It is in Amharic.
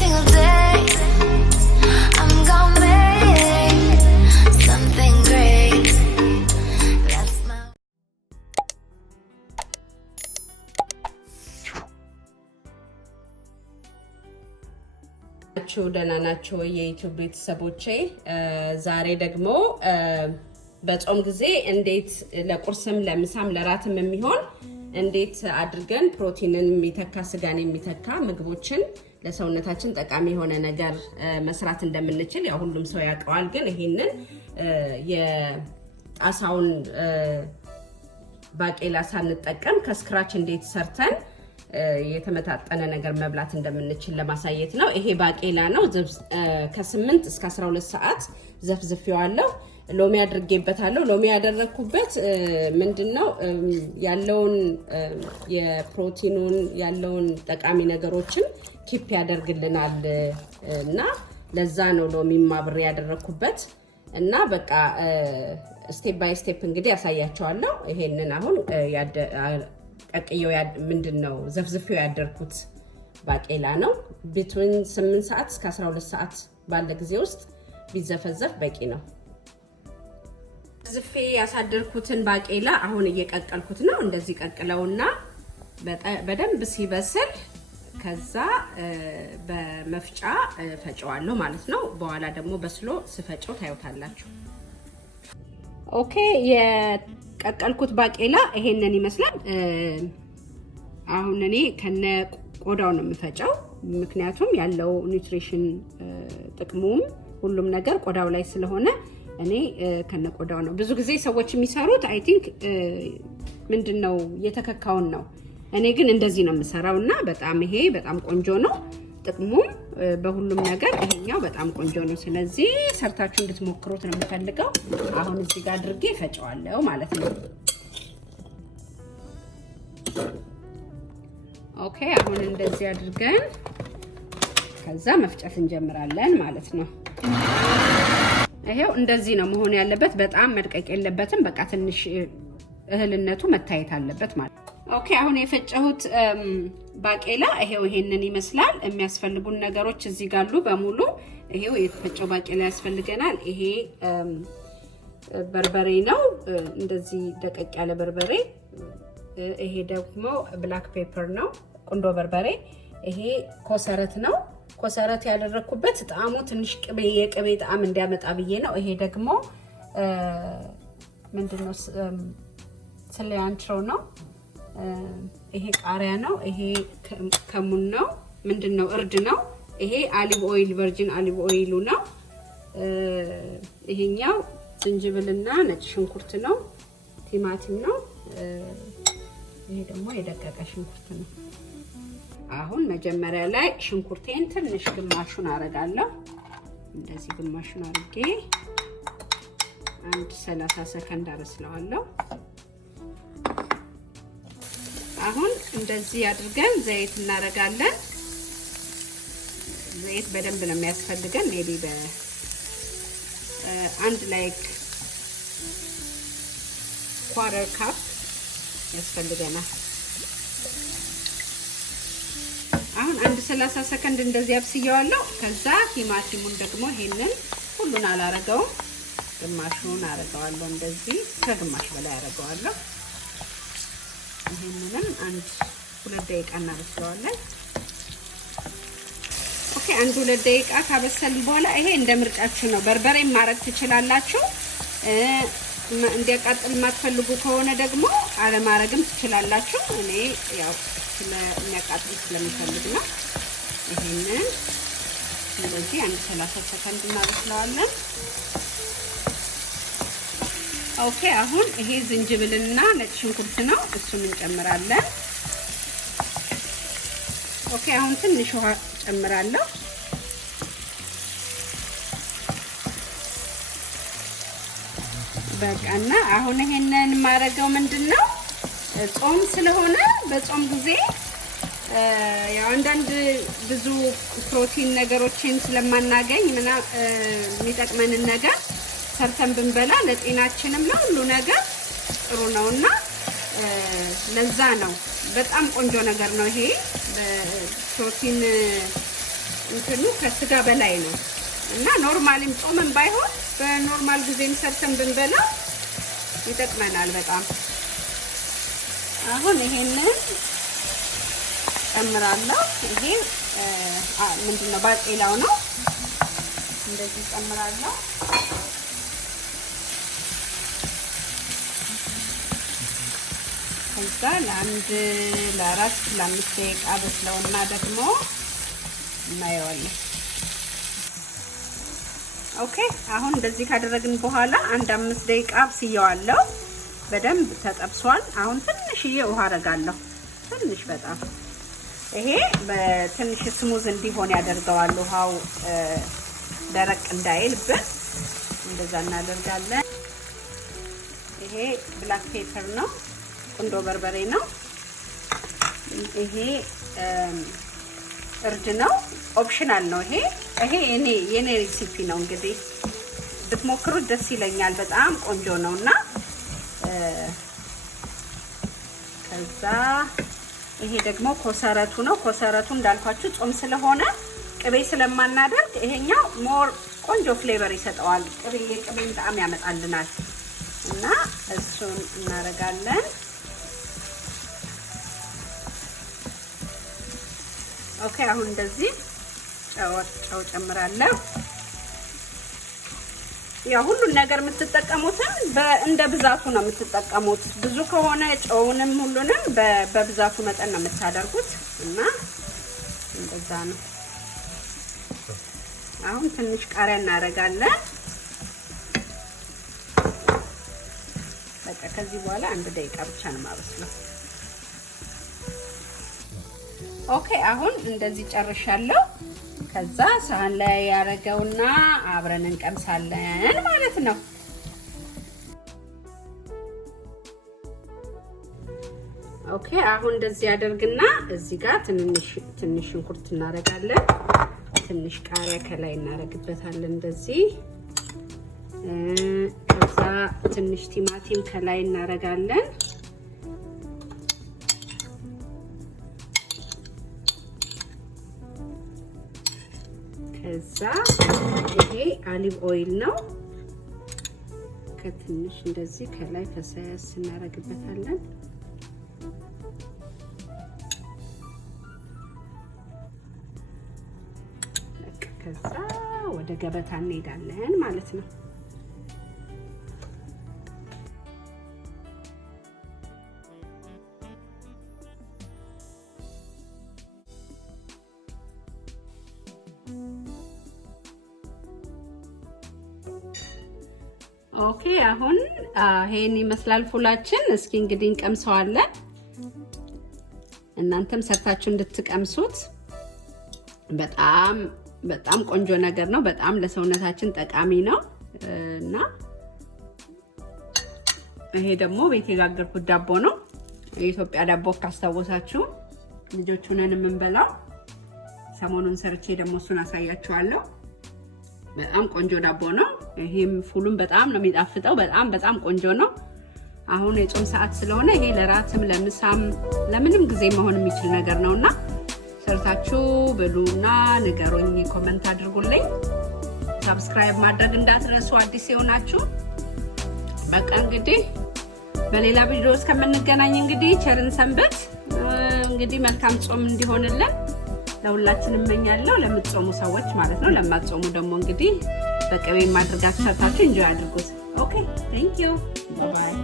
single day. I'm gonna make something great. That's my ደህና ናችሁ የዩቲዩብ ቤተሰቦቼ ዛሬ ደግሞ በጾም ጊዜ እንዴት ለቁርስም ለምሳም ለራትም የሚሆን እንዴት አድርገን ፕሮቲንን የሚተካ ስጋን የሚተካ ምግቦችን ለሰውነታችን ጠቃሚ የሆነ ነገር መስራት እንደምንችል ያው ሁሉም ሰው ያውቀዋል ግን ይሄንን የጣሳውን ባቄላ ሳንጠቀም ከስክራች እንዴት ሰርተን የተመጣጠነ ነገር መብላት እንደምንችል ለማሳየት ነው ይሄ ባቄላ ነው ከ8 እስከ 12 ሰዓት ዘፍዝፌዋለሁ ሎሚ አድርጌበታለሁ ሎሚ ያደረኩበት ምንድነው ያለውን የፕሮቲኑን ያለውን ጠቃሚ ነገሮችን ኪፕ ያደርግልናል እና ለዛ ነው ሎሚ ማብሬ ያደረኩበት እና በቃ ስቴፕ ባይ ስቴፕ እንግዲህ ያሳያቸዋለሁ ይሄንን አሁን ቀቅየው ምንድነው ዘፍዝፌው ያደርኩት ባቄላ ነው between 8 ሰዓት እስከ 12 ሰዓት ባለ ጊዜ ውስጥ ቢዘፈዘፍ በቂ ነው ዘፍዝፌ ያሳደርኩትን ባቄላ አሁን እየቀቀልኩት ነው እንደዚህ ቀቅለውና በደንብ ሲበስል ከዛ በመፍጫ ፈጨዋለሁ ማለት ነው በኋላ ደግሞ በስሎ ስፈጨው ታዩታላችሁ ኦኬ የቀቀልኩት ባቄላ ይሄንን ይመስላል አሁን እኔ ከነ ቆዳው ነው የምፈጨው ምክንያቱም ያለው ኒውትሪሽን ጥቅሙም ሁሉም ነገር ቆዳው ላይ ስለሆነ እኔ ከነ ቆዳው ነው ብዙ ጊዜ ሰዎች የሚሰሩት አይ ቲንክ ምንድነው የተከካውን ነው እኔ ግን እንደዚህ ነው የምሰራውና በጣም ይሄ በጣም ቆንጆ ነው ጥቅሙም በሁሉም ነገር ይሄኛው በጣም ቆንጆ ነው ስለዚህ ሰርታችሁ እንድትሞክሩት ነው የምፈልገው አሁን እዚህ ጋር አድርጌ ፈጨዋለሁ ማለት ነው ኦኬ አሁን እንደዚህ አድርገን ከዛ መፍጨት እንጀምራለን ማለት ነው ይሄው እንደዚህ ነው መሆን ያለበት በጣም መድቀቅ የለበትም በቃ ትንሽ እህልነቱ መታየት አለበት ማለት ኦኬ አሁን የፈጨሁት ባቄላ ይሄው ይሄንን ይመስላል የሚያስፈልጉን ነገሮች እዚህ ጋር አሉ በሙሉ ይሄው የተፈጨው ባቄላ ያስፈልገናል ይሄ በርበሬ ነው እንደዚህ ደቀቅ ያለ በርበሬ ይሄ ደግሞ ብላክ ፔፐር ነው ቁንዶ በርበሬ ይሄ ኮሰረት ነው ኮሰረት ያደረኩበት ጣዕሙ ትንሽ የቅቤ ጣዕም እንዲያመጣ ብዬ ነው ይሄ ደግሞ ምንድነው cilantro ነው ይሄ ቃሪያ ነው ይሄ ከሙን ነው ምንድነው እርድ ነው ይሄ ኦሊቭ ኦይል ቨርጂን ኦሊቭ ኦይሉ ነው ይሄኛው ዝንጅብልና ነጭ ሽንኩርት ነው ቲማቲም ነው ይሄ ደግሞ የደቀቀ ሽንኩርት ነው አሁን መጀመሪያ ላይ ሽንኩርቴን ትንሽ ግማሹን አረጋለሁ እንደዚህ ግማሹን አርጌ አንድ 30 ሰከንድ አበስለዋለሁ አሁን እንደዚህ አድርገን ዘይት እናረጋለን ዘይት በደንብ ነው የሚያስፈልገን ሜቢ አንድ ላይክ quarter cup ያስፈልገናል አሁን አንድ 30 ሰከንድ እንደዚህ አብስየዋለሁ ከዛ ቲማቲሙን ደግሞ ይሄንን ሁሉን አላረጋው ግማሹን አረጋዋለሁ እንደዚህ ከግማሽ በላይ አረጋዋለሁ ይሄንን አንድ 2 ደቂቃ እናበስለዋለን ኦኬ አንድ 2 ደቂቃ ካበሰልን በኋላ ይሄ እንደ ምርጫችሁ ነው በርበሬ ማረግ ትችላላችሁ እንዲያቃጥል ማትፈልጉ ከሆነ ደግሞ አለማረግም ትችላላችሁ እኔ ያው ስለሚያቃጥል ስለምፈልግ ነው ይሄንን ስለዚህ አንድ 30 ሰከንድ እናበስለዋለን ኦኬ አሁን ይሄ ዝንጅብልና ነጭ ሽንኩርት ነው እሱን እንጨምራለን ኦኬ አሁን ትንሽ ውሃ ጨምራለሁ በቃና አሁን ይሄንን ማረጋው ምንድነው ጾም ስለሆነ በጾም ጊዜ ያው አንዳንድ ብዙ ፕሮቲን ነገሮችን ስለማናገኝ የሚጠቅመን ነገር ሰርተን ብንበላ ለጤናችንም ለሁሉ ነገር ጥሩ ነውና ለዛ ነው በጣም ቆንጆ ነገር ነው ይሄ ፕሮቲን እንትኑ ከስጋ በላይ ነው እና ኖርማልም ጾምም ባይሆን በኖርማል ጊዜም ሰርተን ብንበላ ይጠቅመናል በጣም። አሁን ይሄንን ጨምራለሁ። ይሄ ምንድነው ባቄላው ነው። እንደዚህ ጨምራለሁ። ከዛ ለ4 ለ5 ደቂቃ በስለውና ደግሞ እናየዋለን። ኦኬ አሁን እንደዚህ ካደረግን በኋላ 5 ደቂቃ አብስየዋለሁ። በደንብ ተጠብሷል። አሁን ትንሽዬ ውሃ አረጋለሁ። ትንሽ በጣም ይሄ በትንሽ ስሙዝ እንዲሆን ያደርገዋል። ውሃው ደረቅ እንዳይልብን እንደዛ እናደርጋለን። ይሄ ብላክ ፔፐር ነው፣ ቁንዶ በርበሬ ነው። ይሄ እርድ ነው፣ ኦፕሽናል ነው። ይሄ የኔ ሬሲፒ ነው። እንግዲህ ብትሞክሩት ደስ ይለኛል። በጣም ቆንጆ ነውና ከዛ ይሄ ደግሞ ኮሰረቱ ነው። ኮሰረቱ እንዳልኳችሁ ጾም ስለሆነ ቅቤ ስለማናደርግ ይሄኛው ሞር ቆንጆ ፍሌቨር ይሰጠዋል። የቅቤን ጣዕም ያመጣልናል እና እሱን እናደርጋለን። ኦኬ አሁን እንደዚህ ጨው ጨምራለሁ። ያው ሁሉን ነገር የምትጠቀሙትን እንደ ብዛቱ ነው የምትጠቀሙት። ብዙ ከሆነ ጨውንም ሁሉንም በብዛቱ መጠን ነው የምታደርጉት እና እንደዛ ነው። አሁን ትንሽ ቃሪያ እናደርጋለን። በቃ ከዚህ በኋላ 1 ደቂቃ ብቻ ነው ማበስለው። ኦኬ አሁን እንደዚህ ጨርሻለሁ። ከዛ ሳህን ላይ ያረገውና አብረን እንቀምሳለን ማለት ነው። ኦኬ አሁን እንደዚህ ያደርግና እዚህ ጋር ትንሽ ሽንኩርት እናረጋለን። ትንሽ ቃሪያ ከላይ እናረግበታለን እንደዚህ። ከዛ ትንሽ ቲማቲም ከላይ እናረጋለን። ከዛ ይሄ አሊቭ ኦይል ነው። ከትንሽ እንደዚህ ከላይ ፈሰስ እናረግበታለን። ከዛ ወደ ገበታ እንሄዳለን ማለት ነው። ኦኬ አሁን ይሄን ይመስላል ፉላችን። እስኪ እንግዲህ እንቀምሰዋለን። እናንተም ሰርታችሁ እንድትቀምሱት። በጣም ቆንጆ ነገር ነው። በጣም ለሰውነታችን ጠቃሚ ነው እና ይሄ ደግሞ ቤት የጋገርኩት ዳቦ ነው። የኢትዮጵያ ዳቦ ካስታወሳችሁ ልጆቹንን የምንበላው ሰሞኑን ሰርቼ ደግሞ እሱን አሳያችኋለሁ። በጣም ቆንጆ ዳቦ ነው። ይሄም ፉሉም በጣም ነው የሚጣፍጠው። በጣም ቆንጆ ነው። አሁን የጾም ሰዓት ስለሆነ ይሄ ለራትም ለምሳም ለምንም ጊዜ መሆን የሚችል ነገር ነውና ሰርታችሁ ብሉና ንገሩኝ፣ ኮሜንት አድርጉልኝ። ሰብስክራይብ ማድረግ እንዳትረሱ አዲስ የሆናችሁ። በቃ እንግዲህ በሌላ ቪዲዮ እስከምንገናኝ እንግዲህ ቸርን ሰንበት። እንግዲህ መልካም ጾም እንዲሆንልን ለሁላችንም እመኛለሁ። ለምትጾሙ ሰዎች ማለት ነው። ለማትጾሙ ደግሞ እንግዲህ በቅቤ ማድረጋችሁ ሰርታችሁ ኢንጆይ አድርጉት። ኦኬ ቴንክ ዩ ባይ ባይ።